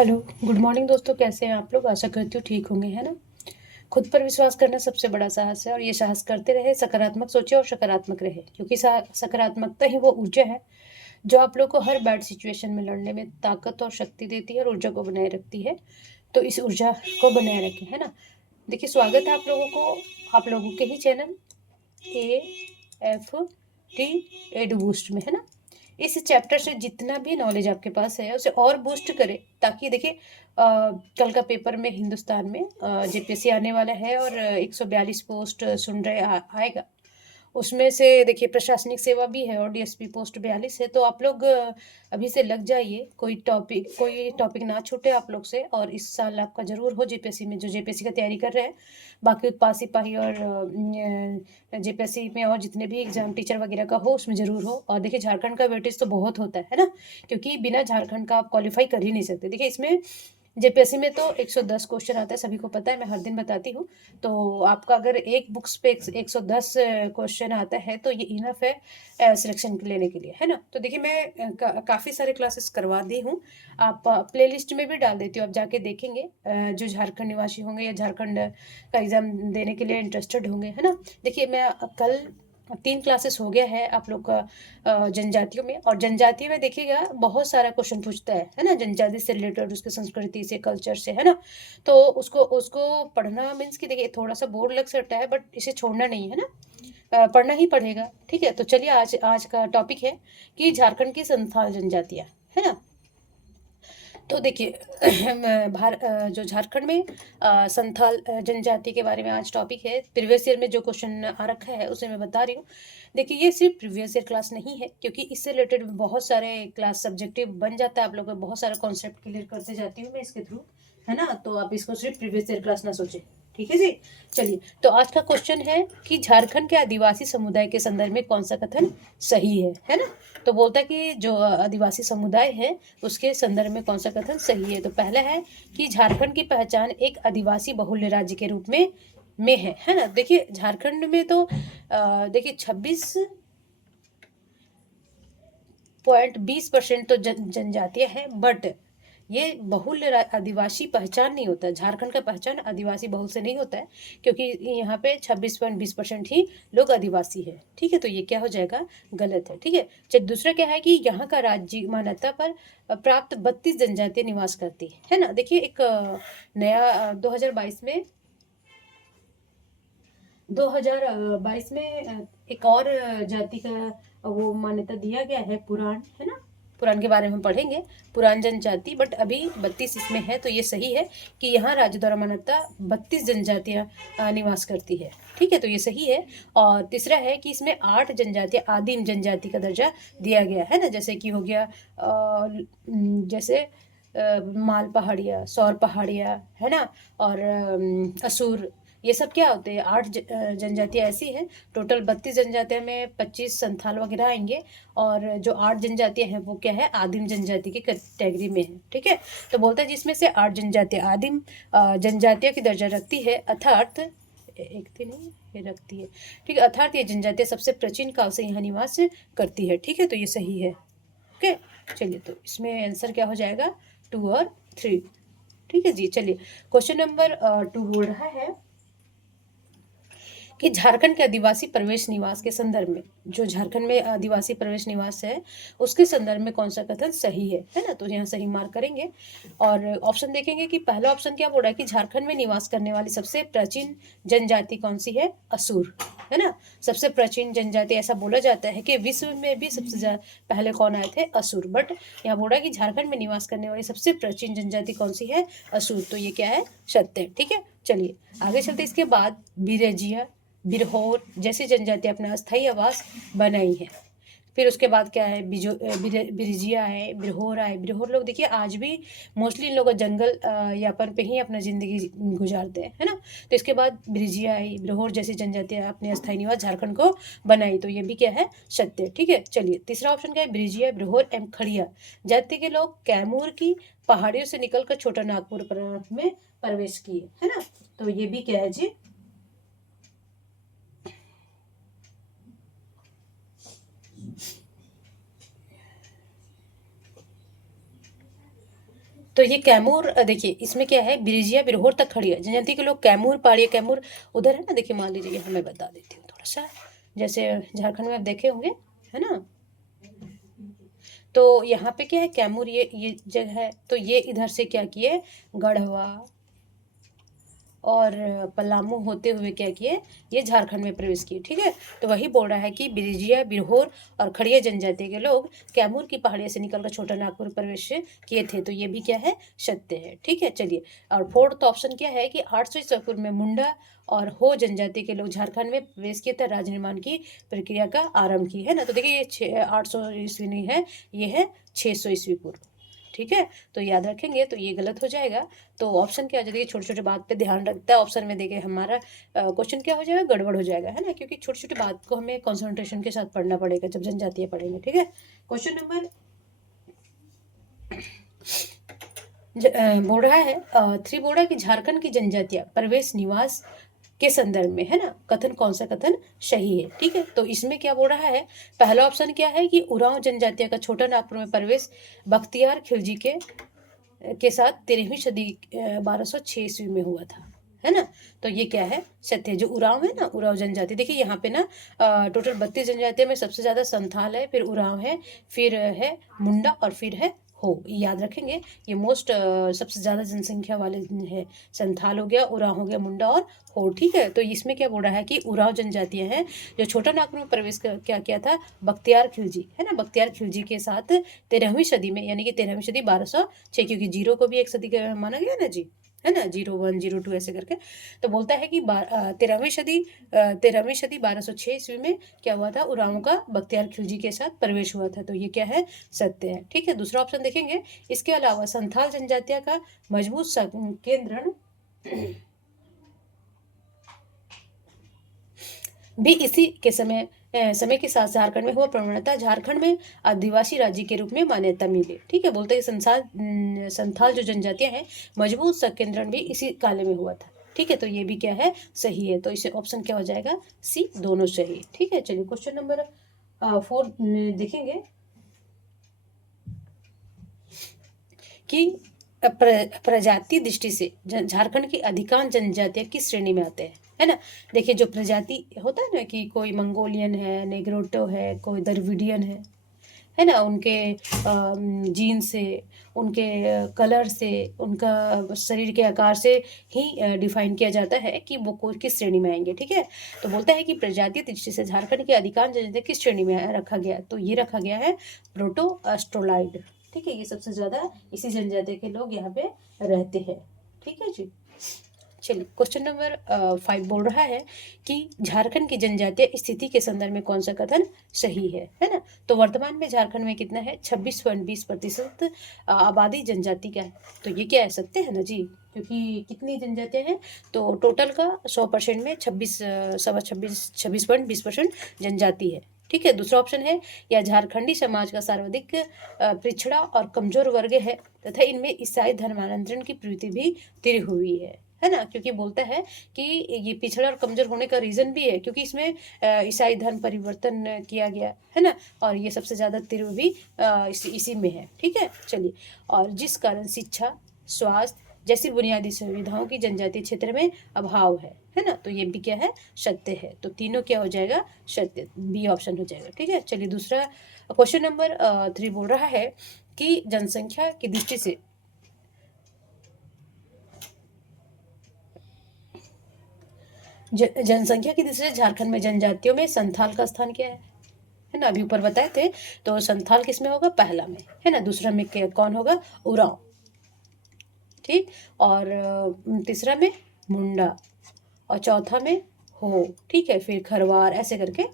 Hello, good morning दोस्तों। कैसे हैं आप लोग? आशा करती हूँ ठीक होंगे, है ना। खुद पर विश्वास करना सबसे बड़ा साहस है और ये साहस करते रहे, सकारात्मक सोचे और सकारात्मक रहे, क्योंकि सकारात्मकता ही वो ऊर्जा है जो आप लोग को हर बैड सिचुएशन में लड़ने में ताकत और शक्ति देती है और ऊर्जा को बनाए रखती है। तो इस ऊर्जा को बनाए रखें, है ना। देखिए, स्वागत है आप लोगों के ही चैनल AFT एडू बूस्ट में, है ना। इस चैप्टर से जितना भी नॉलेज आपके पास है उसे और बूस्ट करें, ताकि देखिए कल का पेपर में हिंदुस्तान में JPSC आने वाला है और 142 पोस्ट सुन रहे आएगा। उसमें से देखिए प्रशासनिक सेवा भी है और DSP पोस्ट 42 है। तो आप लोग अभी से लग जाइए, कोई टॉपिक ना छूटे आप लोग से। और इस साल आपका जरूर हो JPSC में, जो JPSC का तैयारी कर रहे हैं, बाकी उत्पाद सिपाही और JPSC में और जितने भी एग्जाम टीचर वगैरह का हो उसमें जरूर हो। और देखिए झारखंड का वेटेज तो बहुत होता है ना, क्योंकि बिना झारखंड का आप क्वालिफाई कर ही नहीं सकते। देखिए इसमें JPSC में तो 110 क्वेश्चन आता है, सभी को पता है, मैं हर दिन बताती हूँ। तो आपका अगर एक बुक्स पे 110 क्वेश्चन आता है तो ये इनफ है सिलेक्शन लेने के लिए, है ना। तो देखिए मैं काफ़ी सारे क्लासेस करवा दी हूँ, आप प्लेलिस्ट में भी डाल देती हूँ, आप जाके देखेंगे। जो झारखंड निवासी होंगे या झारखंड का एग्ज़ाम देने के लिए इंटरेस्टेड होंगे, है ना। देखिए मैं कल 3 क्लासेस हो गया है आप लोग का जनजातियों में। और जनजाति में देखिएगा बहुत सारा क्वेश्चन पूछता है ना, जनजाति से रिलेटेड, उसके संस्कृति से, कल्चर से, है ना। तो उसको उसको पढ़ना मीन्स कि देखिए थोड़ा सा बोर लग सकता है, बट इसे छोड़ना नहीं है ना। पढ़ना ही पड़ेगा, ठीक है। तो चलिए आज आज का टॉपिक है कि झारखंड की संथाल जनजातियाँ, है ना। तो देखिए जो झारखंड में संथाल जनजाति के बारे में आज टॉपिक है। प्रीवियस ईयर में जो क्वेश्चन आ रखा है उसे मैं बता रही हूँ। देखिए ये सिर्फ प्रीवियस ईयर क्लास नहीं है, क्योंकि इससे रिलेटेड बहुत सारे क्लास सब्जेक्टिव बन जाता है, आप लोग का बहुत सारा कॉन्सेप्ट क्लियर करते जाती हूँ मैं इसके थ्रू, है ना। तो आप इसको सिर्फ प्रीवियस ईयर क्लास ना सोचें, ठीक है जी। चलिए, तो आज का क्वेश्चन है कि झारखंड के आदिवासी समुदाय के संदर्भ में कौन सा कथन सही है ना। तो बोलता है कि जो आदिवासी समुदाय है उसके संदर्भ में कौन सा कथन सही है। तो पहला है कि झारखंड की पहचान एक आदिवासी बहुल्य राज्य के रूप में है ना। देखिए झारखंड में तो देखिए 26.20% तो जनजातियां हैं, बट ये बहुल्य आदिवासी पहचान नहीं होता है। झारखंड का पहचान आदिवासी बहुल से नहीं होता है, क्योंकि यहाँ पे 26.20% ही लोग आदिवासी है, ठीक है। तो ये क्या हो जाएगा, गलत है, ठीक है। चलिए दूसरा क्या है कि यहाँ का राज्य मान्यता पर प्राप्त 32 जनजातियां निवास करती है ना। देखिए एक नया 2022 में एक और जाति का वो मान्यता दिया गया है, पुराण, है ना। पुराण के बारे में हम पढ़ेंगे, पुराण जनजाति, बट अभी 32 इसमें है। तो ये सही है कि यहाँ राज्य द्वारा मान्यता 32 जनजातियाँ निवास करती है, ठीक है। तो ये सही है। और तीसरा है कि इसमें 8 जनजातियाँ आदिम जनजाति का दर्जा दिया गया है ना, जैसे कि हो गया जैसे माल पहाड़िया, सौर पहाड़िया, है ना। और असुर, ये सब क्या होते हैं, 8 जनजातियाँ ऐसी हैं। टोटल 32 जनजातियाँ में 25 संथाल वगैरह आएंगे, और जो 8 जनजातियाँ हैं वो क्या है, आदिम जनजाति की कैटेगरी में है, ठीक है। तो बोलते हैं जिसमें से 8 जनजातियाँ आदिम जनजातियों की दर्जा रखती है, अर्थात एक थी नहीं, ये रखती है, ठीक है। अर्थात ये जनजातियाँ सबसे प्राचीन काल से यहाँ निवास करती है, ठीक है। तो ये सही है, ओके। चलिए, तो इसमें आंसर क्या हो जाएगा, 2 और 3, ठीक है जी। चलिए क्वेश्चन नंबर 2 बोल रहा है कि झारखंड के आदिवासी प्रवेश निवास के संदर्भ में, जो झारखंड में आदिवासी प्रवेश निवास है उसके संदर्भ में कौन सा कथन सही है ना। तो यहाँ सही मार्क करेंगे और ऑप्शन देखेंगे कि पहला ऑप्शन क्या बोल रहा है कि झारखंड में निवास करने वाली सबसे प्राचीन जनजाति कौन सी है, असुर, है ना। सबसे प्राचीन जनजाति, ऐसा बोला जाता है कि विश्व में भी सबसे पहले कौन आए थे, असुर। बट यहाँ बोल रहा है कि झारखंड में निवास करने वाली सबसे प्राचीन जनजाति कौन सी है, असुर। तो ये क्या है, सत्य, ठीक है। चलिए आगे चलते, इसके बाद बिरजिया, बिरहोर जैसी जनजातियां अपना अस्थायी आवास बनाई है। फिर उसके बाद क्या है, बिरजिया है, बिरहोर आए। बिरहोर लोग देखिए आज भी मोस्टली इन लोग जंगल यापन पे ही अपना जिंदगी गुजारते हैं, है ना। तो इसके बाद बिरजिया आई, बिरहोर जैसी जनजातियां अपने अस्थायी निवास झारखंड को बनाई। तो ये भी क्या है, सत्य, ठीक है। चलिए तीसरा ऑप्शन क्या है, बिरजिया, बिरहोर एवं खड़िया जाति के लोग कैमूर की पहाड़ियों से निकलकर छोटा नागपुर प्रांत में प्रवेश किए, है ना। तो ये भी क्या है जी, तो ये कैमूर देखिए इसमें क्या है, बिरिजिया बिरहोर तक खड़ी है जनजाति के लोग। कैमूर पहाड़ी, कैमूर उधर है ना, देखिए मान लीजिए यहाँ मैं बता देती हूँ थोड़ा सा, जैसे झारखंड में आप देखे होंगे, है ना। तो यहाँ पे क्या है, कैमूर ये जगह है, तो ये इधर से क्या किए, गढ़वा और पलामू होते हुए क्या किए, ये झारखंड में प्रवेश किए। ठीक है, तो वही बोल रहा है कि बिरजिया बिरहोर और खड़िया जनजाति के लोग कैमूर की पहाड़ियों से निकलकर छोटा नागपुर प्रवेश किए थे। तो ये भी क्या है, सत्य है। ठीक है, चलिए। और फोर्थ ऑप्शन क्या है कि 800 ईसा पूर्व में मुंडा और हो जनजाति के लोग झारखंड में प्रवेश किए थे, राज्य निर्माण की प्रक्रिया का आरंभ की, है ना। तो देखिए ये 800 ईस्वी नहीं है, ये है 600 ईस्वी पूर्व। ठीक है, तो याद रखेंगे, तो ये गलत हो जाएगा। तो ऑप्शन क्या हो जाएगा, छोटे छोटे बात पे ध्यान रखता है ऑप्शन में, देखिए हमारा क्वेश्चन क्या हो जाएगा, गड़बड़ हो जाएगा, है ना, क्योंकि छोटी छोटी बात को हमें कंसंट्रेशन के साथ पढ़ना पड़ेगा जब जनजातीय पढ़ेंगे। ठीक है, क्वेश्चन नंबर बोल रहा है 3 बोल रहा है कि झारखंड की जनजातियां प्रवेश निवास के संदर्भ में, है ना, कथन कौन सा कथन सही है। ठीक है, तो इसमें क्या बोल रहा है, पहला ऑप्शन क्या है कि उरांव जनजातियों का छोटा नागपुर में प्रवेश बख्तियार खिलजी के साथ 13वीं सदी 1206 ईस्वी में हुआ था, है ना। तो ये क्या है, सत्य है। जो उरांव है ना, उरांव जनजाति, देखिए यहाँ पे ना टोटल 32 जनजातियों में सबसे ज्यादा संथाल है, फिर उरांव है, फिर है मुंडा और फिर है हो। याद रखेंगे, ये मोस्ट सबसे ज्यादा जनसंख्या वाले है। संथाल हो गया, उरांव हो गया, मुंडा और हो। ठीक है, तो इसमें क्या बोल रहा है कि उरांव जनजातियां हैं जो छोटा नागपुर में प्रवेश क्या किया था, बख्तियार खिलजी, है ना, बख्तियार खिलजी के साथ 13वीं सदी में, यानी कि 13वीं सदी 1206, क्योंकि जीरो को भी एक सदी का माना गया ना जी, है ना, 01 02 ऐसे करके। तो बोलता है कि 13वीं सदी 1206 ईस्वी में क्या हुआ था, उरांव का बख्तियार खिलजी के साथ प्रवेश हुआ था। तो ये क्या है, सत्य है। ठीक है, दूसरा ऑप्शन देखेंगे, इसके अलावा संथाल जनजातियों का मजबूत केंद्रण भी इसी के समय के साथ झारखंड में हुआ प्रवणता झारखंड में आदिवासी राज्य के रूप में मान्यता मिली। ठीक है, बोलते हैं संथाल जो जनजातियां हैं, मजबूत संकेंद्रण भी इसी काल में हुआ था। ठीक है, तो ये भी क्या है, सही है। तो इसे ऑप्शन क्या हो जाएगा, सी, दोनों सही। ठीक है, चलिए क्वेश्चन नंबर 4 देखेंगे कि प्रजाति दृष्टि से झारखंड की अधिकांश जनजातियां किस श्रेणी में आते हैं, है ना। देखिए जो प्रजाति होता है ना, कि कोई मंगोलियन है, नेग्रोटो है, कोई द्रविडियन है ना, उनके जीन से, उनके कलर से, उनका शरीर के आकार से ही डिफाइन किया जाता है कि वो किस श्रेणी में आएंगे। ठीक है, तो बोलता है कि प्रजातीय दृष्टि से झारखंड की अधिकांश जनजातियां किस श्रेणी में रखा गया, तो ये रखा गया है प्रोटो एस्ट्रोलाइड। ठीक है, ये सबसे ज्यादा इसी जनजाति के लोग यहाँ पे रहते हैं। ठीक है जी, चलिए क्वेश्चन नंबर 5 बोल रहा है कि झारखंड की जनजातीय स्थिति के संदर्भ में कौन सा कथन सही है ना। तो वर्तमान में झारखंड में कितना है, 26.20% आबादी जनजाति का है। तो ये क्या है, सत्य है ना जी, क्योंकि कितनी जनजातियां हैं, तो टोटल का 100% में 26.20% जनजाति है। ठीक है, दूसरा ऑप्शन है, या झारखंडी समाज का सर्वाधिक पिछड़ा और कमजोर वर्ग है तथा इनमें ईसाई धर्मांतरण की प्रवृत्ति भी तीव्र हुई है ना, क्योंकि बोलता है कि ये पिछड़ा और कमजोर होने का रीजन भी है क्योंकि इसमें ईसाई धर्म परिवर्तन किया गया है ना, और ये सबसे ज्यादा तीव्र भी इसी में है। ठीक है, चलिए। और जिस कारण शिक्षा, स्वास्थ्य जैसी बुनियादी सुविधाओं की जनजातीय क्षेत्र में अभाव है ना, तो ये भी क्या है, सत्य है। तो तीनों क्या हो जाएगा, सत्य, बी ऑप्शन हो जाएगा। ठीक है, चलिए दूसरा क्वेश्चन नंबर 3 बोल रहा है कि जनसंख्या की दृष्टि से जनसंख्या की दृष्टि से झारखंड में जनजातियों में संथाल का स्थान क्या है ना, अभी ऊपर बताए थे। तो संथाल किस में होगा, पहला में, है ना। दूसरा में कौन होगा, उरांव। ठीक, और तीसरा में मुंडा, और चौथा में हो। ठीक है, फिर खरवार, ऐसे करके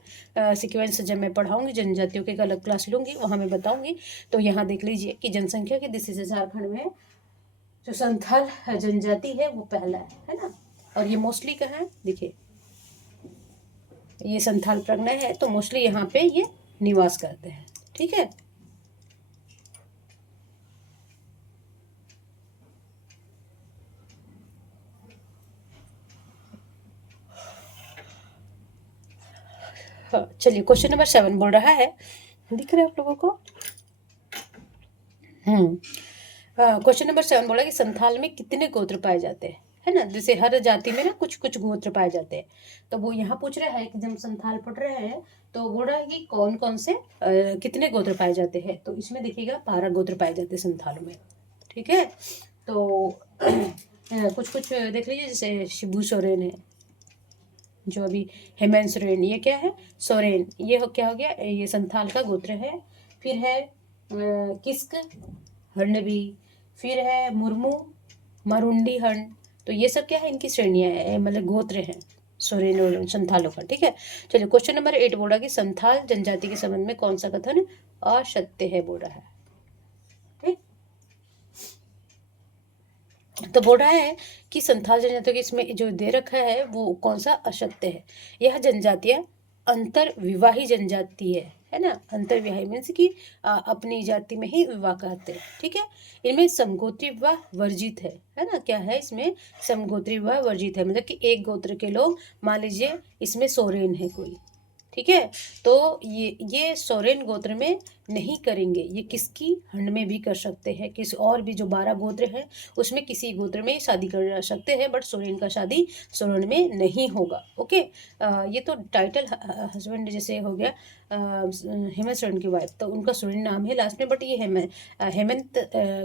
सीक्वेंस जब मैं पढ़ाऊंगी, जनजातियों के अलग क्लास लूंगी, वहां मैं बताऊंगी। तो यहाँ देख लीजिए कि जनसंख्या की दृष्टि से झारखंड में जो संथाल जनजाति है वो पहला है ना, और ये मोस्टली कहाँ है, देखिए ये संथाल प्रज्ञा है, तो मोस्टली यहाँ पे ये निवास करते हैं। ठीक है, हाँ, चलिए क्वेश्चन नंबर 7 बोल रहा है, दिख रहा है आप लोगों को, क्वेश्चन नंबर 7 बोला कि संथाल में कितने गोत्र पाए जाते हैं, है ना। जैसे हर जाति में ना कुछ कुछ गोत्र पाए जाते हैं, तो वो यहाँ पूछ रहा है कि जब संथाल पढ़ रहे हैं तो बोल रहा है कि कौन कौन से कितने गोत्र पाए जाते हैं। तो इसमें देखिएगा 12 गोत्र पाए जाते हैं संथालों में, ठीक है। तो कुछ कुछ देख लीजिए, जैसे शिबू सोरेन है, जो अभी हेमंत सोरेन, ये क्या है, सोरेन, ये क्या हो गया, ये संथाल का गोत्र है। फिर है किस्क, हंडबी, फिर है मुर्मू, मरुंडी हंड। तो ये सब क्या है, इनकी श्रेणियां है, मतलब गोत्र हैं सोरेन और संथालों का, ठीक है। चलिए क्वेश्चन नंबर 8 बोल रहा है कि संथाल जनजाति के संबंध में कौन सा कथन असत्य है, बोल रहा है, ठीक। तो बोल रहा है कि संथाल जनजातियों के इसमें जो दे रखा है वो कौन सा असत्य है। यह जनजातियां अंतर विवाही जनजाति है ना। अंतर विवाही मीन्स कि अपनी जाति में ही विवाह कहते हैं, ठीक है। इनमें समगोत्री विवाह वर्जित है ना। क्या है इसमें, समगोत्री विवाह वर्जित है, मतलब कि एक गोत्र के लोग, मान लीजिए इसमें सोरेन है कोई, ठीक है, तो ये सोरेन गोत्र में नहीं करेंगे, ये किसकी हंड में भी कर सकते हैं, किस और भी जो 12 गोत्र हैं उसमें किसी गोत्र में शादी कर सकते हैं, बट सोरेन का शादी सोरेन में नहीं होगा, ओके। ये तो टाइटल हस्बैंड जैसे हो गया हेमंत सोरेन की वाइफ, तो उनका सोरेन नाम है लास्ट में, बट ये हेमंत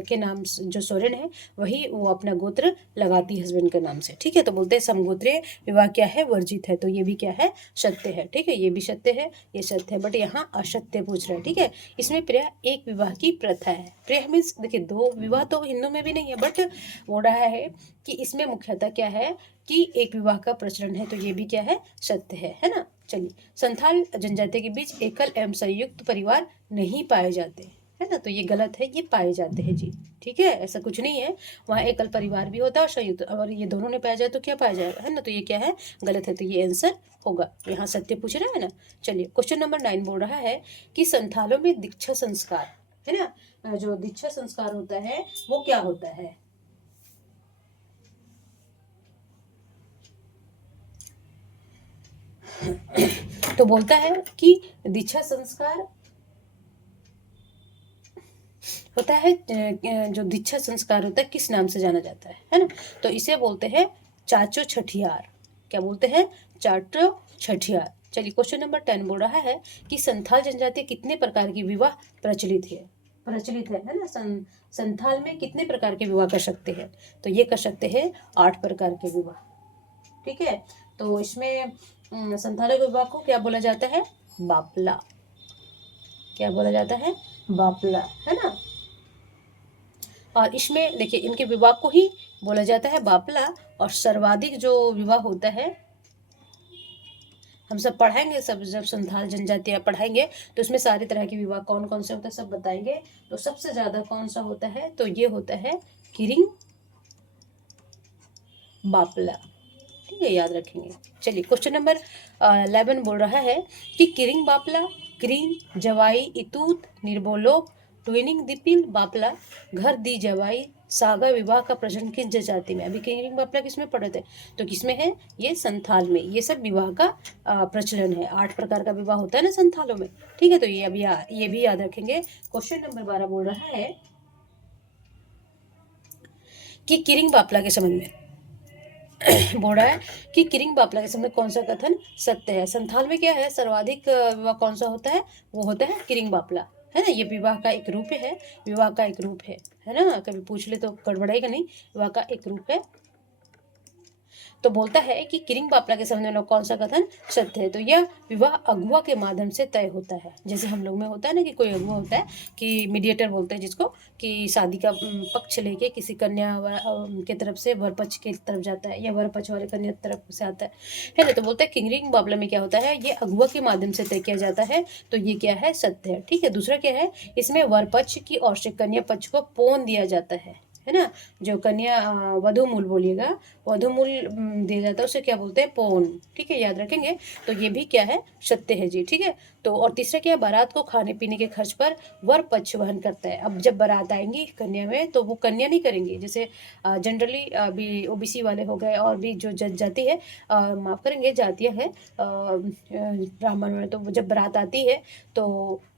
के नाम जो सोरेन है वही वो अपना गोत्र लगाती है हस्बैंड के नाम से, ठीक है। तो बोलते हैं समगोत्रीय विवाह क्या है, वर्जित है। तो ये भी क्या है, सत्य है, ठीक है। ये भी सत्य है, ये सत्य है, बट यहाँ असत्य पूछ रहा है, ठीक है। इसमें प्रिय एक विवाह की प्रथा है। प्रिय मीन्स देखिए 2 विवाह तो हिंदू में भी नहीं है, बट बोल रहा है कि इसमें मुख्यतः क्या है कि एक विवाह का प्रचलन है, तो ये भी क्या है, सत्य है ना। चलिए, संथाल जनजाति के बीच एकल एवं संयुक्त परिवार नहीं पाए जाते, है ना। तो ये गलत है, ये पाए जाते हैं जी, ठीक है, ऐसा कुछ नहीं है। वहाँ एकल परिवार भी होता है और संयुक्त, अगर ये दोनों ने पाया जाए तो क्या पाया जाएगा, है ना। तो ये क्या है, गलत है, तो ये आंसर होगा। यहाँ सत्य पूछ रहा है ना। चलिए क्वेश्चन नंबर 9 बोल रहा है कि संथालों में दीक्षा संस्कार, है ना, जो दीक्षा संस्कार होता है वो क्या होता है। तो बोलता है कि दीक्षा संस्कार होता है, जो दीक्षा संस्कार होता है किस नाम से जाना जाता है ना। तो इसे बोलते हैं चाचो छठियार। क्या बोलते हैं, चाचो छठियार। चलिए क्वेश्चन नंबर 10 बोल रहा है कि संथाल जनजाति कितने प्रकार की विवाह प्रचलित है ना। संथाल में कितने प्रकार के विवाह कर सकते हैं, तो ये कर सकते हैं 8 प्रकार के विवाह, ठीक है। तो इसमें संथाल के विवाह को क्या बोला जाता है, बापला। क्या बोला जाता है, बापला, है ना। और इसमें देखिए इनके विवाह को ही बोला जाता है बापला। और सर्वाधिक जो विवाह होता है, हम सब पढ़ाएंगे, सब जब संथाल जनजातियां पढ़ाएंगे तो उसमें सारी तरह के विवाह कौन कौन से होते हैं सब बताएंगे। तो सबसे ज्यादा कौन सा होता है, तो ये होता है किरिंग बापला, ठीक है, याद रखेंगे। चलिए क्वेश्चन नंबर 11 बोल रहा है कि किरिंग बापला, क्रीन जवाई इतूत निर्बोलोक ट्विनिंग दिपिल बापला घर दी जवाई सागा विवाह का प्रचलन किस जनजाति में। अभी किरिंग बापला किसमें पढ़े थे, तो किसमें है, ये संथाल में। ये सब विवाह का प्रचलन है, 8 प्रकार का विवाह होता है ना संथालों में, ठीक है। तो ये अभी ये भी याद रखेंगे। क्वेश्चन नंबर 12 बोल रहा है कि किरिंग बापला के संबंध में बोल रहा है कि किरिंग बापला के समय कौन सा कथन सत्य है। संथाल में क्या है, सर्वाधिक विवाह कौन सा होता है, वो होता है किरिंग बापला, है ना। ये विवाह का एक रूप है, विवाह का एक रूप है ना। कभी पूछ ले तो गड़बड़ाएगा नहीं, विवाह का एक रूप है। तो बोलता है कि किरिंग बापला के संबंध में कौन सा कथन सत्य है। तो यह विवाह अगुआ के माध्यम से तय होता है। जैसे हम लोग में होता है ना कि कोई अगुआ होता है, कि मीडिएटर बोलते हैं जिसको, कि शादी का पक्ष लेके किसी कन्या के तरफ से वर पक्ष की तरफ जाता है, या वर पक्ष वाले कन्या तरफ से आता है ना। तो बोलते हैं किरिंग बापला में क्या होता है, ये अगुआ के माध्यम से तय किया जाता है। तो ये क्या है, सत्य है, ठीक है। दूसरा क्या है, इसमें वर पक्ष की ओर से कन्या पक्ष को पौन दिया जाता है ना। जो कन्या वधु मूल बोलिएगा, वधु मूल दिया जाता है उसे क्या बोलते हैं, पौन, ठीक है, याद रखेंगे। तो ये भी क्या है, सत्य है जी, ठीक है। तो और तीसरा क्या है, बारात को खाने पीने के खर्च पर वर पक्ष वहन करता है। अब जब बारात आएंगी कन्या में तो वो कन्या नहीं करेंगे, जैसे जनरली अभी ओबीसी वाले हो गए और भी जो जाति है, माफ करेंगे जातियाँ है, ब्राह्मण में, तो जब बारात आती है तो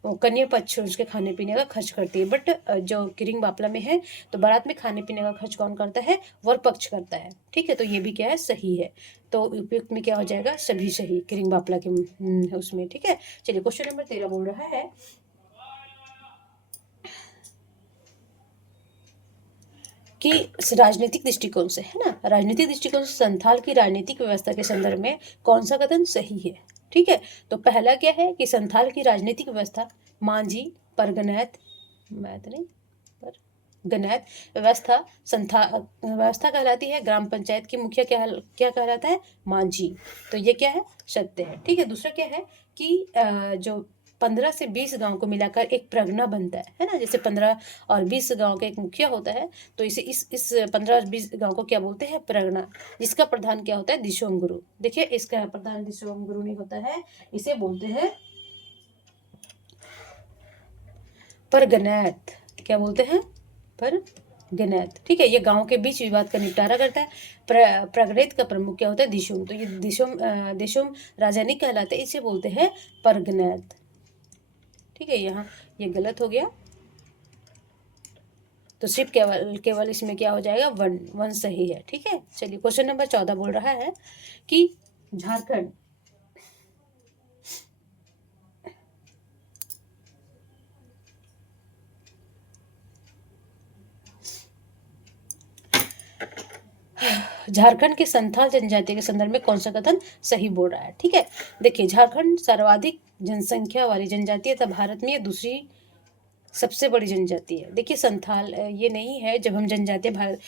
वो कन्या पक्ष उसके खाने पीने का खर्च करती है। बट जो किरिंग बापला में है तो बारात में खाने पीने का खर्च कौन करता है, वर पक्ष करता है। ठीक है, तो ये भी क्या है, सही है। तो उपयुक्त में क्या हो जाएगा, सभी सही किरिंग बापला के उसमें। ठीक है, चलिए क्वेश्चन नंबर 13 बोल रहा है कि राजनीतिक दृष्टिकोण से, है ना, राजनीतिक दृष्टिकोण से संथाल की राजनीतिक व्यवस्था के संदर्भ में कौन सा कथन सही है। ठीक है, तो पहला क्या है कि संथाल की राजनीतिक व्यवस्था मांझी परगनैत, मैथ नहीं पर गनैत व्यवस्था व्यवस्था कहलाती है। ग्राम पंचायत की मुखिया क्या कहलाता है, मांझी। तो ये क्या है, सत्य है। ठीक है, दूसरा क्या है कि जो 15 से 20 गांव को मिलाकर एक प्रगना बनता है ना, जैसे 15 और 20 गांव का एक मुखिया होता है, तो इसे इस 15 और 20 गांव को क्या बोलते हैं, प्रगना, जिसका प्रधान क्या होता है, दिशोम गुरु। देखिए इसका प्रधान दिशोम गुरु नहीं होता है, इसे बोलते हैं परगनैत। क्या बोलते हैं, परगनैत। ठीक है, ये गांव के बीच विवाद का निपटारा करता है। प्रगणित का प्रमुख क्या होता है, दिशोम। तो ये दिशोम राजा नहीं कहलाते, इसे बोलते हैं परगनैत। ठीक है, यहाँ ये गलत हो गया, तो सिर्फ केवल इसमें क्या हो जाएगा, वन सही है। ठीक है, चलिए क्वेश्चन नंबर 14 बोल रहा है कि झारखंड झारखंड के संथाल जनजाति के संदर्भ में कौन सा कथन सही बोल रहा है। ठीक है, देखिए झारखंड सर्वाधिक जनसंख्या वाली जनजाति है, तब भारत में ये दूसरी सबसे बड़ी जनजाति है। देखिए संथाल ये नहीं है, जब हम जनजातीय भारत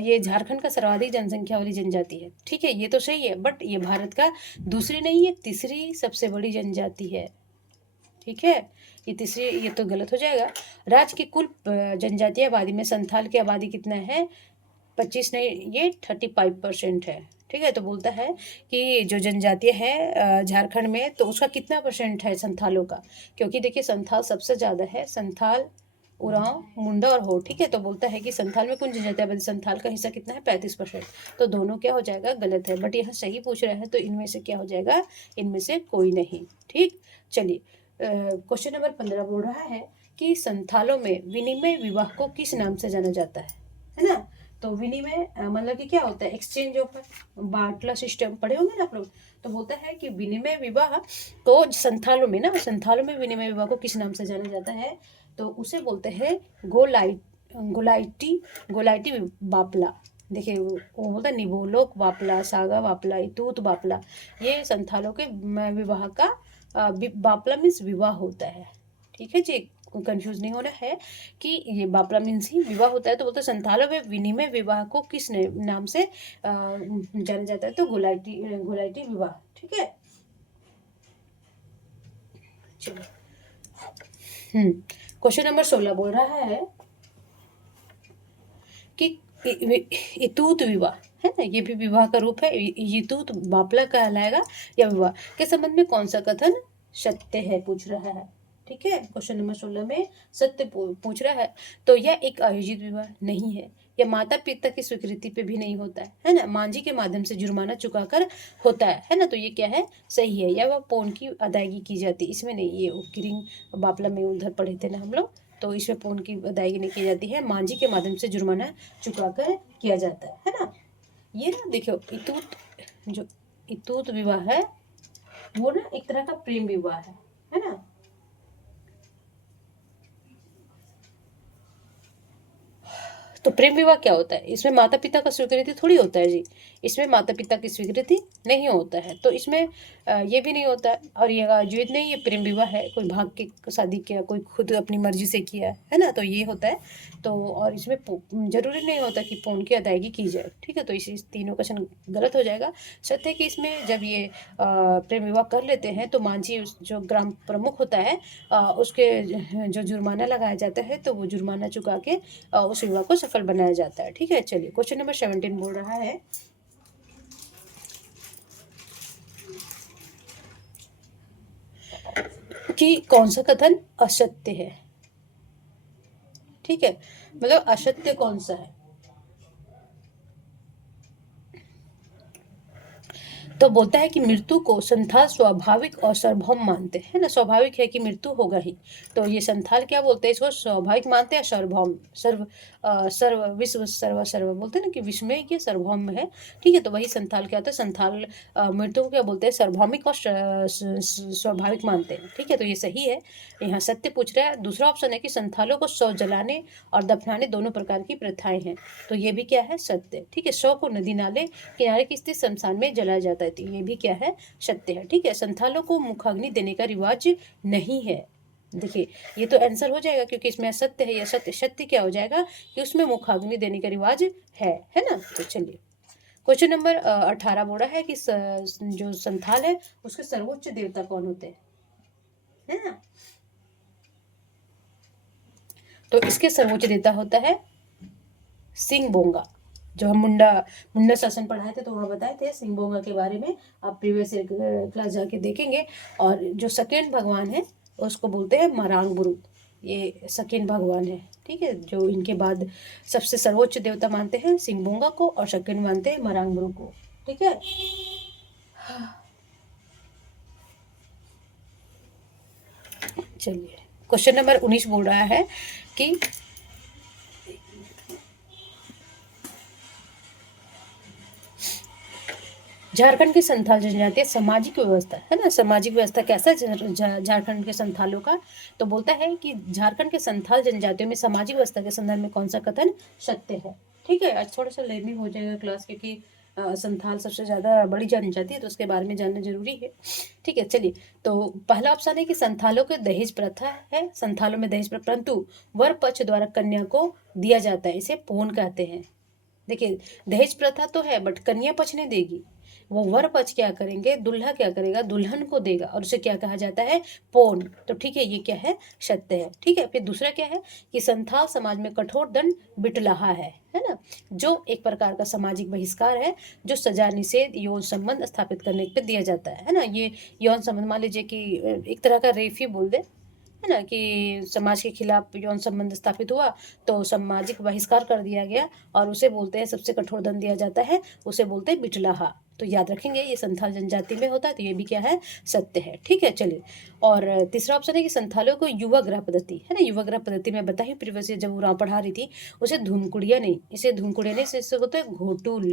ये झारखंड का सर्वाधिक जनसंख्या वाली जनजाति है। ठीक है, ये तो सही है, बट ये भारत का दूसरी नहीं है, तीसरी सबसे बड़ी जनजाति है। ठीक है, ये तीसरी, ये तो गलत हो जाएगा। राज्य की कुल जनजातीय आबादी में संथाल की आबादी कितना है, 25 नहीं, ये 35% है। ठीक है, तो बोलता है कि जो जनजातीय है झारखंड में, तो उसका कितना परसेंट है संथालों का, क्योंकि देखिए संथाल सबसे ज़्यादा है, संथाल, उरांव, मुंडा और हो। ठीक है, तो बोलता है कि संथाल में कुल जनजातीय आबादी, संथाल का हिस्सा कितना है, 35%। तो दोनों क्या हो जाएगा, गलत है। बट यहाँ सही पूछ रहा है, तो इनमें से क्या हो जाएगा, इनमें से कोई नहीं। ठीक, चलिए क्वेश्चन नंबर 15 बोल रहा है कि संथालों में विनिमय विवाह को किस नाम से जाना जाता है ना। तो विनिमय मतलब कि क्या होता है, एक्सचेंज ऑफ बाटला सिस्टम पढ़े होंगे ना आप लोग। तो बोलता है कि विनिमय विवाह को संथालों में ना, संथालों में विनिमय विवाह को किस नाम से जाना जाता है, तो उसे बोलते हैं गोलाइटी बापला। देखिए वो बोलता है निबोलोक बापला, सागा बापला, इतूत बापला, ये संथालों के विवाह का बापला मीन्स विवाह होता है। ठीक है जी, कंफ्यूज नहीं होना है कि ये बापला मीन्स ही विवाह होता है। तो बोलते संथालों में विनिमय विवाह को किस नाम से जाना जाता है, तो गोलाइटी विवाह। ठीक है, चलो क्वेश्चन नंबर 16 बोल रहा है कि इतूत विवाह, है ना, ये भी विवाह का रूप है। इतूत बापला कहलाएगा या विवाह के संबंध में कौन सा कथन सत्य है, पूछ रहा है। ठीक है, क्वेश्चन नंबर 16 में सत्य पूछ रहा है। तो यह एक आयोजित विवाह नहीं है, यह माता पिता की स्वीकृति पे भी नहीं होता है ना, मांझी के माध्यम से जुर्माना चुकाकर होता है ना। तो ये क्या है, सही है, या वह पौन की अदायगी की जाती है, इसमें नहीं। ये किरिंग बापला में उधर पढ़े थे ना हम लोग, तो इसमें पौन की अदायगी नहीं की जाती है, मांझी के माध्यम से जुर्माना चुकाकर किया जाता है ना। ये ना देखो जो इतूत विवाह है वो ना एक तरह का प्रेम विवाह है ना। तो प्रेम विवाह क्या होता है, इसमें माता पिता का स्वीकृति थोड़ी होता है जी, इसमें माता पिता की स्वीकृति नहीं होता है, तो इसमें ये भी नहीं होता है। और ये अद्वैत नहीं, ये प्रेम विवाह है, कोई भाग के शादी किया, कोई खुद अपनी मर्जी से किया है ना, तो ये होता है। तो और इसमें जरूरी नहीं होता कि पौन की अदायगी की जाए। ठीक है, तो इसी तीनों क्वेश्चन गलत हो जाएगा। सत्य है कि इसमें जब ये प्रेम विवाह कर लेते हैं तो मांझी जो ग्राम प्रमुख होता है उसके जो जुर्माना लगाया जाता है, तो वो जुर्माना चुका के उस विवाह को सफल बनाया जाता है। ठीक है, चलिए क्वेश्चन नंबर 17 बोल रहा है कि कौन सा कथन असत्य है। ठीक है, मतलब असत्य कौन सा है। तो बोलता है कि मृत्यु को संथाल स्वाभाविक और सार्वभौम मानते हैं ना, स्वाभाविक है कि मृत्यु होगा ही। तो ये संथाल क्या बोलते हैं, इसको स्वाभाविक मानते हैं, सार्वभौम सर्व विश्व सर्व सर्व बोलते हैं ना, कि विश्व में ये सार्वभौम है। ठीक है, तो वही संथाल क्या होता है, संथाल मृत्यु को क्या बोलते हैं, सार्वभौमिक और स्वाभाविक मानते हैं। ठीक है, तो ये सही है। यहाँ सत्य पूछ रहा है। दूसरा ऑप्शन है कि संथालों को शव जलाने और दफनाने दोनों प्रकार की प्रथाएं हैं। तो ये भी क्या है, सत्य। ठीक है, शव को नदी नाले किनारे की स्थित शमशान में जलाया जाता है। तो ये भी क्या है, सत्य है। ठीक है, संथालों को मुखाग्नि देने का रिवाज नहीं है। देखिए, ये तो आंसर हो जाएगा क्योंकि इसमें असत्य है। या सत्य, सत्य क्या हो जाएगा कि उसमें मुखाग्नि देने का रिवाज है ना। तो चलिए, क्वेश्चन नंबर 18 बोला है कि जो संथाल है उसके सर्वोच्च देवता कौन होते हैं, है ना। तो इसके सर्वोच्च देवता होता है सिंह बोंगा। जो हम मुंडा मुंडा शासन पढ़ाए थे तो वहाँ बताए थे सिंह बोंगा के बारे में, आप प्रीवियस क्लास जाके देखेंगे। और जो सेकेंड भगवान है उसको बोलते हैं मरांग बुरु। ये सेकेंड भगवान है। ठीक है, जो इनके बाद सबसे सर्वोच्च देवता मानते हैं सिंह बोंगा को, और सेकेंड मानते हैं मरांग बुरु को। ठीक है, चलिए क्वेश्चन नंबर 19 बोल रहा है कि झारखंड की संथाल जनजातीय सामाजिक व्यवस्था, है ना, सामाजिक व्यवस्था कैसा झारखंड के संथालों का। तो बोलता है कि झारखंड के संथाल जनजातियों में सामाजिक व्यवस्था के संदर्भ में कौन सा कथन सत्य है। ठीक है, आज थोड़ा सा लेंदी हो जाएगा क्लास क्योंकि संथाल सबसे ज्यादा बड़ी जनजाति है तो उसके बारे में जानना जरूरी है। ठीक है, चलिए, तो पहला ऑप्शन है कि संथालों के दहेज प्रथा है। संथालों में दहेज प्रथा, परंतु वर पक्ष द्वारा कन्या को दिया जाता है, इसे पौन कहते हैं। देखिए, दहेज प्रथा तो है बट कन्या पक्ष नहीं देगी, वो वर पक्ष क्या करेंगे, दुल्हा क्या करेगा, दुल्हन को देगा, और उसे क्या कहा जाता है, पौन। तो ठीक है, ये क्या है, सत्य है। ठीक है, फिर दूसरा क्या है कि संथाल समाज में कठोर दंड बिटलाहा है ना, जो एक प्रकार का सामाजिक बहिष्कार है, जो सजा, निषेध, यौन संबंध स्थापित करने पे दिया जाता है ना। ये यौन संबंध मान लीजिए कि एक तरह का रेप ही बोल दे, है ना, कि समाज के खिलाफ यौन संबंध स्थापित हुआ तो सामाजिक बहिष्कार कर दिया गया, और उसे बोलते हैं सबसे कठोर दंड दिया जाता है, उसे बोलते हैं बिटलाहा। तो याद रखेंगे, ये संथाल जनजाति में होता है, तो ये भी क्या है, सत्य है। ठीक है, चलिए, और तीसरा ऑप्शन है कि संथालों को युवा ग्रह पद्धति, है ना, युवा ग्रह पद्धति में बताई प्रीवियस जब उराव पढ़ा रही थी, उसे धूमकुड़िया नहीं, इसे धूमकुड़िया नहीं, इसे होता है घोटुल।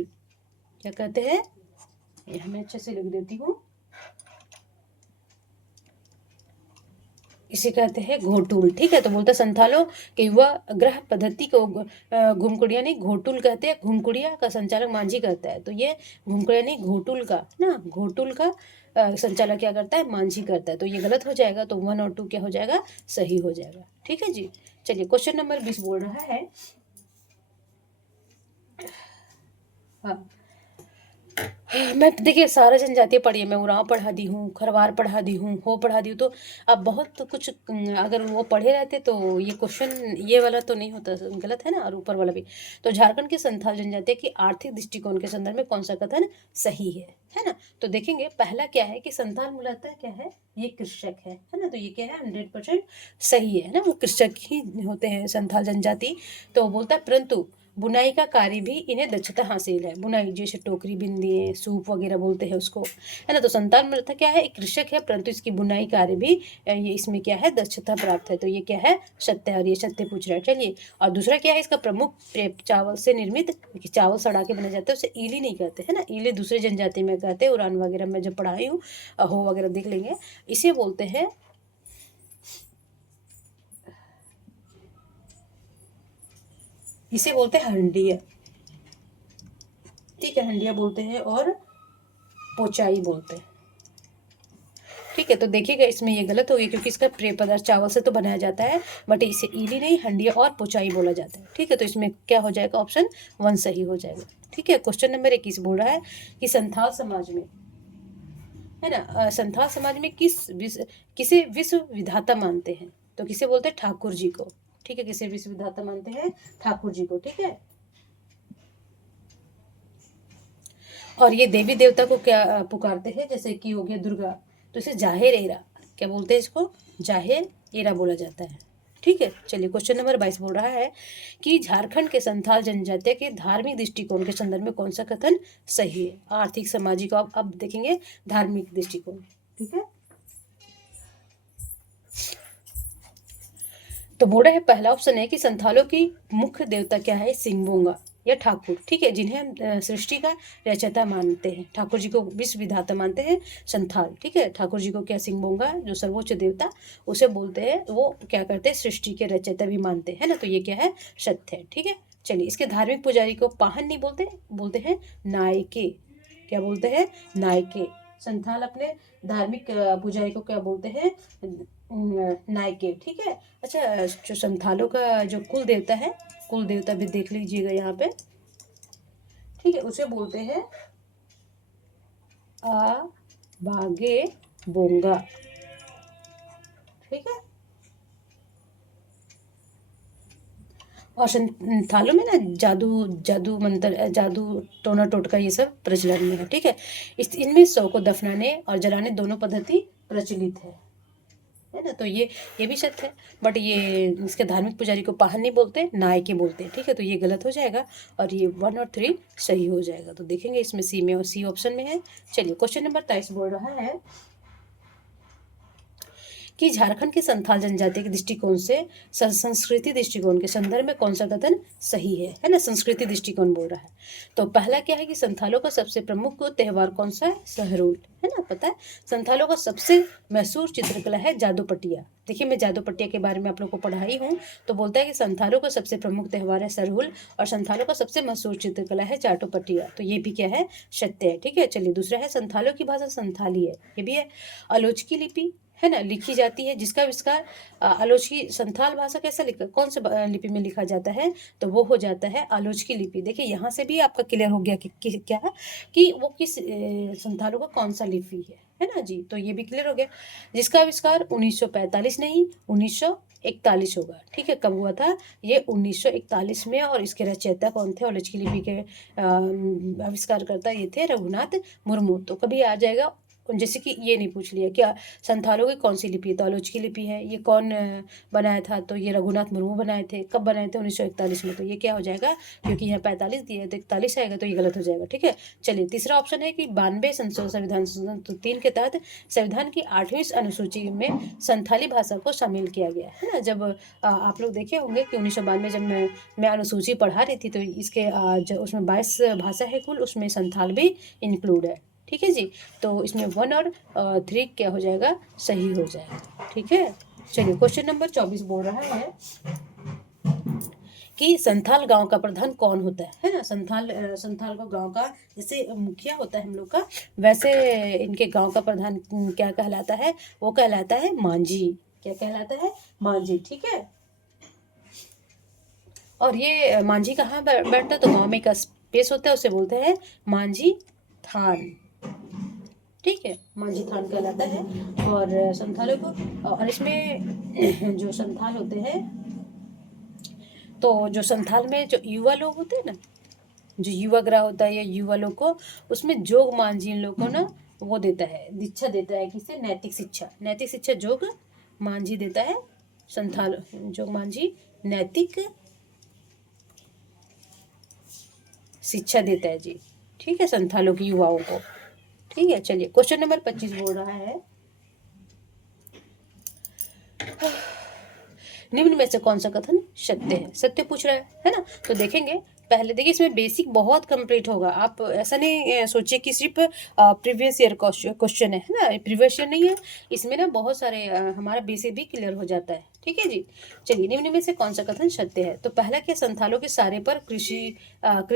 क्या कहते हैं, ये हमें अच्छे से लिख देती हूँ, इसे कहते हैं घोटुल। ठीक है, तो बोलते संथालों के युवा ग्रह पद्धति को घुमकुड़िया नहीं घोटुल कहते हैं। घुमकुड़िया का संचालक मांझी करता है, तो ये घुमकुड़िया नहीं घोटुल का ना, घोटुल का संचालक क्या करता है, मांझी करता है। तो ये गलत हो जाएगा, तो 1 और 2 क्या हो जाएगा, सही हो जाएगा। ठीक है जी, चलिए क्वेश्चन नंबर 20 बोल रहा है, हाँ, मैं देखिए सारा जनजातीय पढ़ी है, मैं उरांव पढ़ा दी हूँ, खरवार पढ़ा दी हूँ, हो पढ़ा दी हूँ। तो अब बहुत कुछ अगर वो पढ़े रहते तो ये क्वेश्चन ये वाला तो नहीं होता, गलत है ना, और ऊपर वाला भी। तो झारखंड के संथाल जनजातीय की आर्थिक दृष्टिकोण के संदर्भ में कौन सा कथन सही है ना। तो देखेंगे, पहला क्या है कि संथाल मूलतः क्या है, ये कृषक है ना। तो ये क्या है, 100% सही है ना, वो कृषक ही होते हैं संथाल जनजाति। तो बोलता है परंतु बुनाई का कार्य भी इन्हें दक्षता हासिल है। बुनाई जैसे टोकरी बिंदी है, सूप वगैरह बोलते हैं उसको, है ना। तो संतान में क्या है, एक कृषक है परंतु इसकी बुनाई कार्य भी ये इसमें क्या है, दक्षता प्राप्त है। तो ये क्या है, सत्य है, और ये सत्य पूछ रहा है। चलिए, और दूसरा क्या है, इसका प्रमुख चावल से निर्मित, चावल सड़ा के बना जाता है, उसे ईली नहीं कहते, है ना। ईली दूसरे जनजाति में कहते हैं, उड़ान वगैरह में जब पढ़ाई हूँ, हो वगैरह देख लेंगे। इसे बोलते हैं, इसे बोलते हैं हंडिया। ठीक है, हंडिया बोलते हैं और पोचाई बोलते हैं। ठीक है, तो देखिएगा इसमें ये गलत हो गया क्योंकि इसका प्रिय पदार्थ चावल से तो बनाया जाता है, बट इसे ईली नहीं, हंडिया और पोचाई बोला जाता है। ठीक है, तो इसमें क्या हो जाएगा, ऑप्शन 1 सही हो जाएगा। ठीक है, क्वेश्चन नंबर 21 बोल रहा है कि संथाल समाज में, है ना, संथाल समाज में किसे विश्व विधाता मानते हैं। तो किसे बोलते हैं, ठाकुर जी को। ठीक है, किसे विश्व विधाता मानते हैं, ठाकुर जी को। ठीक है, और ये देवी देवता को क्या पुकारते हैं, जैसे कि हो गया दुर्गा, तो इसे जाहिर है क्या बोलते हैं इसको, जाहिर एरा बोला जाता है। ठीक है, चलिए क्वेश्चन नंबर 22 बोल रहा है कि झारखंड के संथाल जनजाति के धार्मिक दृष्टिकोण के संदर्भ में कौन सा कथन सही है। आर्थिक सामाजिक, अब देखेंगे धार्मिक दृष्टिकोण। ठीक है, तो बोल रहा है पहला ऑप्शन है कि संथालों की मुख्य देवता क्या है, सिंगबोंगा या ठाकुर। ठीक है, जिन्हें हम सृष्टि का रचयिता मानते हैं, ठाकुर जी को विश्व विधाता मानते हैं संथाल। ठीक है, ठाकुर जी को क्या, सिंगबोंगा जो सर्वोच्च देवता उसे बोलते हैं, वो क्या करते हैं, सृष्टि के रचयिता भी मानते हैं ना, तो ये क्या है, सत्य है। ठीक है, चलिए इसके धार्मिक पुजारी को पाहन नहीं बोलते, बोलते हैं नायके। क्या बोलते हैं, नायके। संथाल अपने धार्मिक पुजारी को क्या बोलते हैं, नायके। ठीक है, अच्छा जो संथालों का जो कुल देवता है, कुल देवता भी देख लीजिएगा यहाँ पे। ठीक है, उसे बोलते हैं आ बागे बोंगा। ठीक है, और संथालों में ना जादू जादू मंत्र, जादू टोना टोटका ये सब प्रचलन में है। ठीक है, इनमें शव को दफनाने और जलाने दोनों पद्धति प्रचलित है ना, तो ये भी सत्य है। बट ये इसके धार्मिक पुजारी को पाहन नहीं बोलते, नायके बोलते हैं। ठीक है, तो ये गलत हो जाएगा और ये 1 और 3 सही हो जाएगा। तो देखेंगे इसमें सी में, और सी ऑप्शन में है। चलिए क्वेश्चन नंबर 23 बोल रहा है कि झारखंड के संथाल जनजाति के दृष्टिकोण से संस्कृति दृष्टिकोण के संदर्भ में कौन सा कथन सही है ना, संस्कृति दृष्टिकोण बोल रहा है। तो पहला क्या है कि संथालों का सबसे प्रमुख त्योहार कौन सा है, सहरूल, है ना, पता है। संथालों का सबसे मशहूर चित्रकला है जादूपटिया। देखिए मैं जादूपटिया के बारे में आप लोग को पढ़ाई हूँ, तो बोलता है कि संथालों का सबसे प्रमुख त्योहार है सरहुल और संथालों का सबसे मशहूर चित्रकला है चाटोपटिया। तो ये भी क्या है, सत्य है। ठीक है, चलिए दूसरा है संथालों की भाषा संथाली है, ये भी है। आलोचकी लिपि है ना, लिखी जाती है, जिसका आविष्कार आलोचकी, संथाल भाषा कैसा लिखा, कौन से लिपि में लिखा जाता है, तो वो हो जाता है आलोचकी लिपि। देखिए यहाँ से भी आपका क्लियर हो गया कि क्या है कि वो किस संथालों का कौन सा लिपि है ना जी, तो ये भी क्लियर हो गया। जिसका आविष्कार 1945 नहीं 1941 होगा। ठीक है, कब हुआ था, ये 1941 में, और इसके रचयिता कौन थे, आलोचकी लिपि के आविष्कारकर्ता ये थे रघुनाथ मुर्मू। तो कभी आ जाएगा, जैसे कि ये नहीं पूछ लिया क्या संथालों की कौन सी लिपि है, तो आलोचकी लिपि है। ये कौन बनाया था, तो ये रघुनाथ मुर्मू बनाए थे। कब बनाए थे, 1941 में। तो ये क्या हो जाएगा, क्योंकि यहाँ 45 दिया है तो 41 आएगा, तो ये गलत हो जाएगा। ठीक है, चलिए तीसरा ऑप्शन है कि 92 संविधान संशोधन 3 के तहत संविधान की 8वीं अनुसूची में संथाली भाषा को शामिल किया गया है ना। जब आप लोग देखे होंगे कि 1992 जब मैं अनुसूची पढ़ा रही थी, तो इसके उसमें 22 भाषा है कुल, उसमें संथाल भी इंक्लूड है। ठीक है जी, तो इसमें 1 और 3 क्या हो जाएगा, सही हो जाएगा। ठीक है, चलिए क्वेश्चन नंबर 24 बोल रहा है कि संथाल गांव का प्रधान कौन होता है ना। संथाल को गांव का जैसे मुखिया होता है हम लोग का, वैसे इनके गांव का प्रधान क्या कहलाता है, वो कहलाता है मांझी। क्या कहलाता है, मांझी। ठीक है, और ये मांझी कहाँ बैठता है, तो गांव में एक स्पेस होता है, उसे बोलते हैं मांझी थान। ठीक है, मांझी थान कहलाता है। और संथालों को, और इसमें जो संथाल होते हैं, तो जो संथाल में जो युवा लोग होते हैं ना, जो युवा ग्रह होता है या युवा लोग को, उसमें जोग मांझी इन लोग को ना वो देता है, दीक्षा देता है, किसे, नैतिक शिक्षा। नैतिक शिक्षा जोग मांझी देता है, संथाल जोग मांझी नैतिक शिक्षा देता है जी। ठीक है, संथालों की युवाओं को। ठीक है, चलिए क्वेश्चन नंबर 25 बोल रहा है निम्न में से कौन सा कथन सत्य है, सत्य पूछ रहा है ना। तो देखेंगे पहले, देखिए इसमें बेसिक बहुत कंप्लीट होगा, आप ऐसा नहीं सोचिए कि सिर्फ प्रीवियस ईयर क्वेश्चन है ना, प्रीवियस ईयर नहीं है, इसमें ना बहुत सारे हमारा बेसिक भी क्लियर हो जाता है। ठीक है जी, चलिए निम्न में से कौन सा कथन सत्य है। तो पहला क्या, संथालों के सारे पर कृषि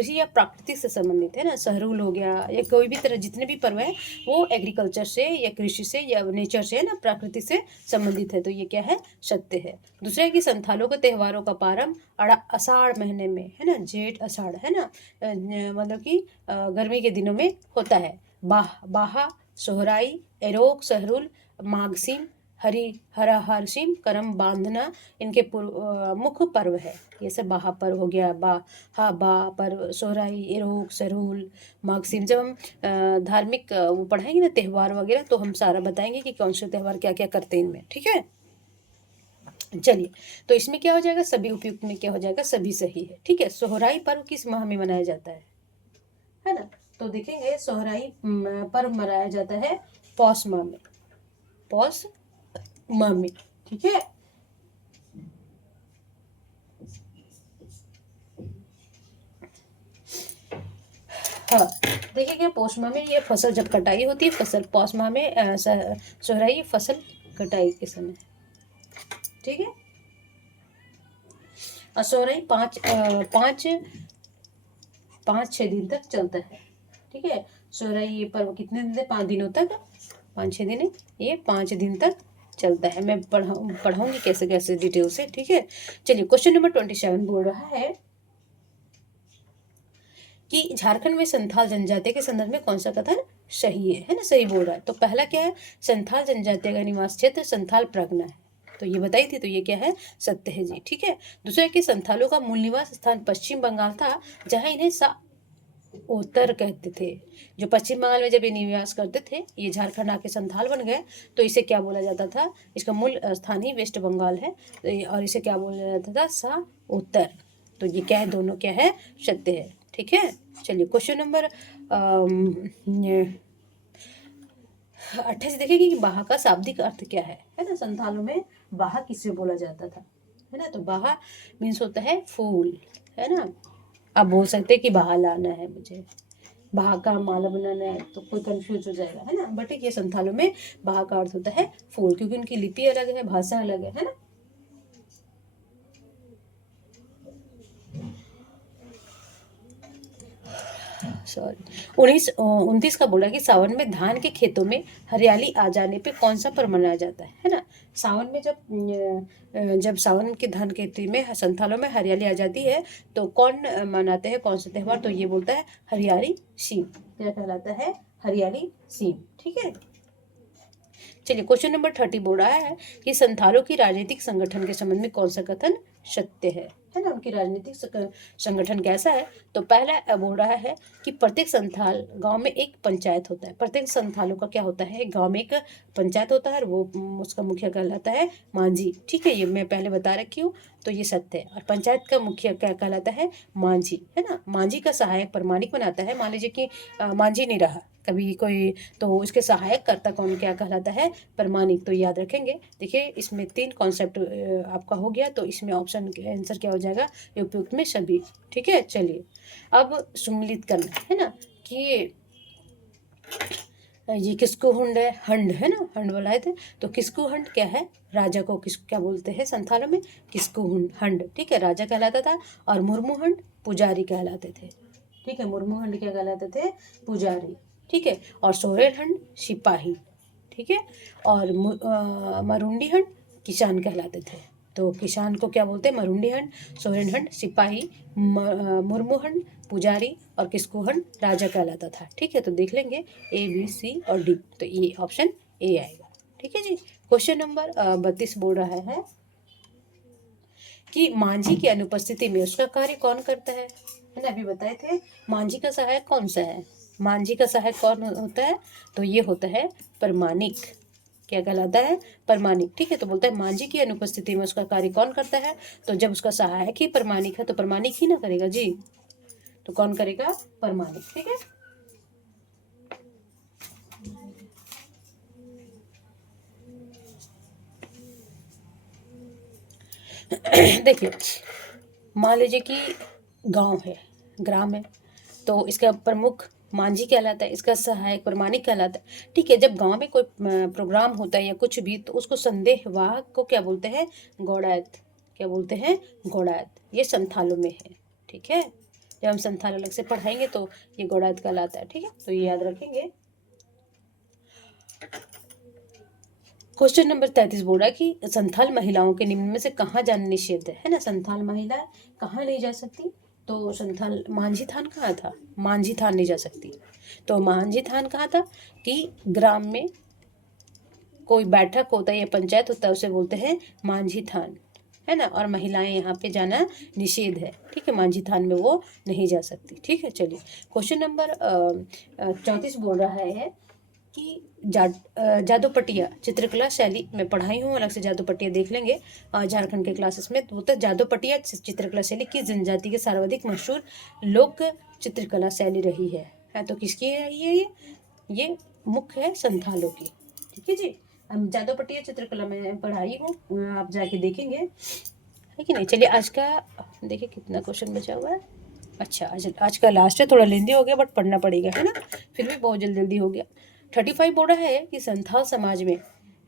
या प्राकृतिक से संबंधित है ना, सहरूल हो गया या कोई भी तरह जितने भी पर्व है वो एग्रीकल्चर से या कृषि से या नेचर से है ना, प्रकृति से संबंधित है, तो ये क्या है, सत्य है। दूसरा है कि संथालों के त्योहारों का प्रारंभ आषाढ़ महीने में है ना, जेठ आषाढ़ है ना, मतलब कि गर्मी के दिनों में होता है। बाहा, सोहराई, एरोग, सहरुल, माघसीम, हरि हरा हरसिम करम बांधना इनके मुख्य पर्व है। जैसे बाहा पर्व हो गया, बा पर्व, सोहराई, एरोग, सरूल, माघसिम। जब हम धार्मिक वो पढ़ाएंगे ना त्यौहार वगैरह, तो हम सारा बताएंगे कि कौन से त्यौहार क्या क्या करते हैं इनमें, ठीक है। चलिए, तो इसमें क्या हो जाएगा, सभी उपयुक्त में क्या हो जाएगा, सभी सही है, ठीक है। सोहराई पर्व किस माह में मनाया जाता है ना। तो देखेंगे सोहराई पर्व मनाया जाता है पौष माह में, पौष माह में, ठीक है। हाँ, देखिए क्या पौष माह में ये फसल जब कटाई होती है, फसल पौष माह में सोहराई फसल कटाई के समय, ठीक है। और सोहराई पाँच 6 दिन तक चलता है, ठीक है। सोहराई ये पर्व कितने दिन से, 5 दिनों तक, 5-6 दिन, ये 5 दिन तक चलता है। मैं पढ़ाऊंगी कैसे कैसे डिटेल से, ठीक है। चलिए, क्वेश्चन नंबर 27 बोल रहा है कि झारखंड में संथाल जनजाति के संदर्भ में कौन सा कथन सही है ना, सही बोल रहा है। तो पहला क्या है, संथाल जनजाति का निवास क्षेत्र संथाल परगना है, तो ये बताई थी, तो ये क्या है, सत्य है जी, ठीक है। दूसरा कि संथालों का मूल निवास स्थान पश्चिम बंगाल था, जहां इन्हें उत्तर कहते थे। जो पश्चिम बंगाल में जब ये निवास करते थे, ये झारखंड आके संथाल बन गए, तो इसे क्या बोला जाता था, इसका मूल स्थान ही वेस्ट बंगाल है, और इसे क्या बोला जाता था, सा उत्तर। तो ये क्या है, दोनों क्या है, सत्य है, ठीक है। चलिए, क्वेश्चन नंबर 28 देखेंगे कि बाहा का शाब्दिक अर्थ क्या है ना। संथालों में बाहा किससे बोला जाता था, है ना। तो बाहा मीन्स होता है फूल, है ना। आप बोल सकते हैं कि बाहा लाना है मुझे, बाहा का माला बनाना है, तो कोई कंफ्यूज हो जाएगा, है ना। बट ये संथालों में बाहा का अर्थ होता है फूल, क्योंकि उनकी लिपि अलग है, भाषा अलग है ना। सॉरी, 29 का बोला कि सावन में धान के खेतों में हरियाली आ जाने पे कौन सा पर्व मनाया जाता है ना। सावन में जब सावन के धान खेती में संथालों में हरियाली आ जाती है, तो कौन मनाते हैं, कौन सा त्यौहार, तो ये बोलता है हरियाली सीम, क्या कहलाता है, हरियाली सीम, ठीक है। चलिए, क्वेश्चन नंबर 30 बोल रहा है कि संथालों की राजनीतिक संगठन के संबंध में कौन सा कथन सत्य है ना। उनकी राजनीतिक संगठन कैसा है, तो पहला बोल रहा है कि प्रत्येक संथाल गांव में एक पंचायत होता है। प्रत्येक संथालों का क्या होता है, गांव में एक पंचायत होता है, और वो उसका मुखिया कहलाता है मांझी, ठीक है। ये मैं पहले बता रखी हूँ, तो ये सत्य है। और पंचायत का मुखिया क्या कहलाता है, मांझी, है ना। मांझी का सहायक प्रमाणिक बनाता है। मान लीजिए कि मांझी नहीं रहा कभी कोई, तो उसके सहायक कर्ता कौन क्या कहलाता है, प्रमाणिक। तो याद रखेंगे। देखिए, इसमें 3 कॉन्सेप्ट आपका हो गया, तो इसमें ऑप्शन आंसर क्या हो जाएगा, उपयुक्त में सभी, ठीक है। चलिए, अब सम्मिलित करना है ना कि ये किसको हंड है ना, हंड बोलाए थे। तो किसको हंड क्या है, राजा को किस क्या बोलते हैं संथालों में, किसको हंड, ठीक है, राजा कहलाता था। और मुर्मू हंड पुजारी कहलाते थे, ठीक है। मुर्मू हंड क्या कहलाते थे, पुजारी, ठीक है। और सोरेन हंड सिपाही, ठीक है। और मरुंडी हंड किसान कहलाते थे। तो किसान को क्या बोलते हैं, मरुंडी हंड, सोरेन हंड सिपाही, मुर्मू हंड पुजारी, और किसको हंड राजा कहलाता था, ठीक है। तो देख लेंगे A B C और D, तो ये ऑप्शन A आएगा, ठीक है जी। क्वेश्चन नंबर 32 बोल रहा है कि मांझी की अनुपस्थिति में उसका कार्य कौन करता है ना। अभी बताए थे मांझी का सहायक कौन सा है, मांझी का सहायक कौन होता है, तो ये होता है प्रमाणिक, क्या कहलाता है, प्रमाणिक, ठीक है। तो बोलता है मांझी की अनुपस्थिति में उसका कार्य कौन करता है, तो जब उसका सहायक ही प्रमाणिक है, तो प्रमाणिक ही ना करेगा जी, तो कौन करेगा, प्रमाणिक, ठीक है। देखिए, मान लीजिए कि गांव है, ग्राम है, तो इसका प्रमुख मांझी कहलाता है, इसका सहायक प्रमाणिक कहलाता है, ठीक है। जब गांव में कोई प्रोग्राम होता है या कुछ भी, तो उसको संदेहवाहक को क्या बोलते हैं, गौड़ायत, क्या बोलते हैं, गौड़ायत। ये संथालों में है, ठीक है। जब हम संथाल अलग से पढ़ाएंगे तो ये गौड़ायत कहलाता है, ठीक है। तो ये याद रखेंगे। क्वेश्चन नंबर 33 बोल रहा है कि संथाल महिलाओं के निम्न में से कहाँ जाना निषेध है ना। संथाल महिला कहाँ नहीं जा सकती, तो संथाल मांझी थान कहाँ था, मांझी थान नहीं जा सकती। तो मांझी थान कहाँ था कि ग्राम में कोई बैठक होता है या पंचायत होता है उसे बोलते हैं मांझी थान, है ना। और महिलाएं यहाँ पे जाना निषेध है, ठीक है, मांझी थान में वो नहीं जा सकती, ठीक है। चलिए क्वेश्चन नंबर 34 बोल रहा है कि जादूपटिया चित्रकला शैली मैं पढ़ाई हूँ, अलग से जादूपटिया देख लेंगे झारखंड के क्लासेस में। तो जादूपटिया चित्रकला शैली किस जनजाति के सर्वाधिक मशहूर लोक चित्रकला शैली रही है तो किसकी है ये मुख्य है संथालों की, ठीक है जी। हम जादूपटिया चित्रकला में पढ़ाई हूँ, आप जाके देखेंगे, है कि नहीं। चलिए आज का देखिए कितना क्वेश्चन बचा हुआ है। अच्छा आज का लास्ट है, थोड़ा लेंदी हो गया बट पढ़ना पड़ेगा, है ना, फिर भी बहुत जल्दी हो गया। 35 बोल रहा है कि संथाल समाज में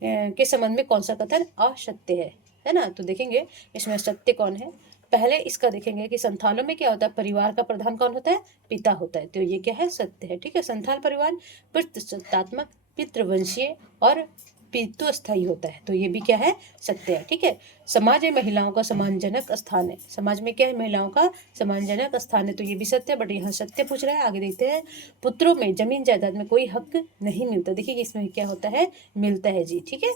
के संबंध में कौन सा कथन असत्य है ना। तो देखेंगे इसमें सत्य कौन है। पहले इसका देखेंगे कि संथालों में क्या होता है, परिवार का प्रधान कौन होता है, पिता होता है, तो ये क्या है, सत्य है, ठीक है। संथाल परिवार पितृसत्तात्मक, पितृवंशीय और पितृस्थायी होता है, तो ये भी क्या है, सत्य है, ठीक है। समाज में महिलाओं का सम्मानजनक स्थान है, समाज में क्या है, महिलाओं का सम्मानजनक स्थान है, तो ये भी सत्य है, बट यहाँ सत्य पूछ रहा है। आगे देखते हैं, पुत्रों में जमीन जायदाद में कोई हक नहीं मिलता, देखिए इसमें क्या होता है, मिलता है जी, ठीक है।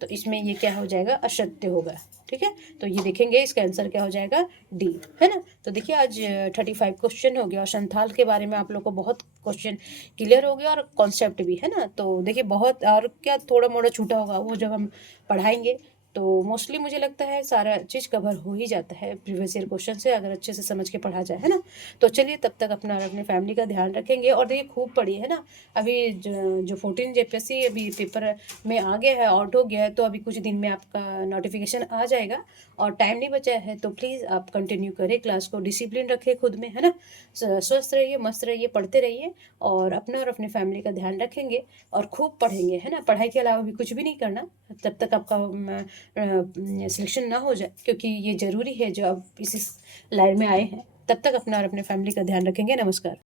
तो इसमें ये क्या हो जाएगा, असत्य होगा, ठीक है। तो ये देखेंगे इसका आंसर क्या हो जाएगा, डी, है ना। तो देखिए आज 35 क्वेश्चन हो गया और संथाल के बारे में आप लोग को बहुत क्वेश्चन क्लियर हो गया और कॉन्सेप्ट भी, है ना। तो देखिए बहुत और क्या थोड़ा मोड़ा छूटा होगा वो जब हम पढ़ाएंगे, तो मोस्टली मुझे लगता है सारा चीज़ कवर हो ही जाता है प्रीवियस ईयर क्वेश्चन से, अगर अच्छे से समझ के पढ़ा जाए, है ना। तो चलिए तब तक अपना और अपने फैमिली का ध्यान रखेंगे और देखिए खूब पढ़िए, है ना। अभी जो 14 JPSC अभी पेपर में आ गया है, आउट हो गया है, तो अभी कुछ दिन में आपका नोटिफिकेशन आ जाएगा और टाइम नहीं बचा है, तो प्लीज़ आप कंटिन्यू करें क्लास को, डिसिप्लिन रखें खुद में, है ना। स्वस्थ रहिए, मस्त रहिए, पढ़ते रहिए और अपना और अपने फैमिली का ध्यान रखेंगे और खूब पढ़ेंगे, है ना। पढ़ाई के अलावा भी कुछ भी नहीं करना तब तक आपका सिलेक्शन ना हो जाए, क्योंकि ये ज़रूरी है जो आप इस लाइन में आए हैं। तब तक अपना और अपने फैमिली का ध्यान रखेंगे। नमस्कार।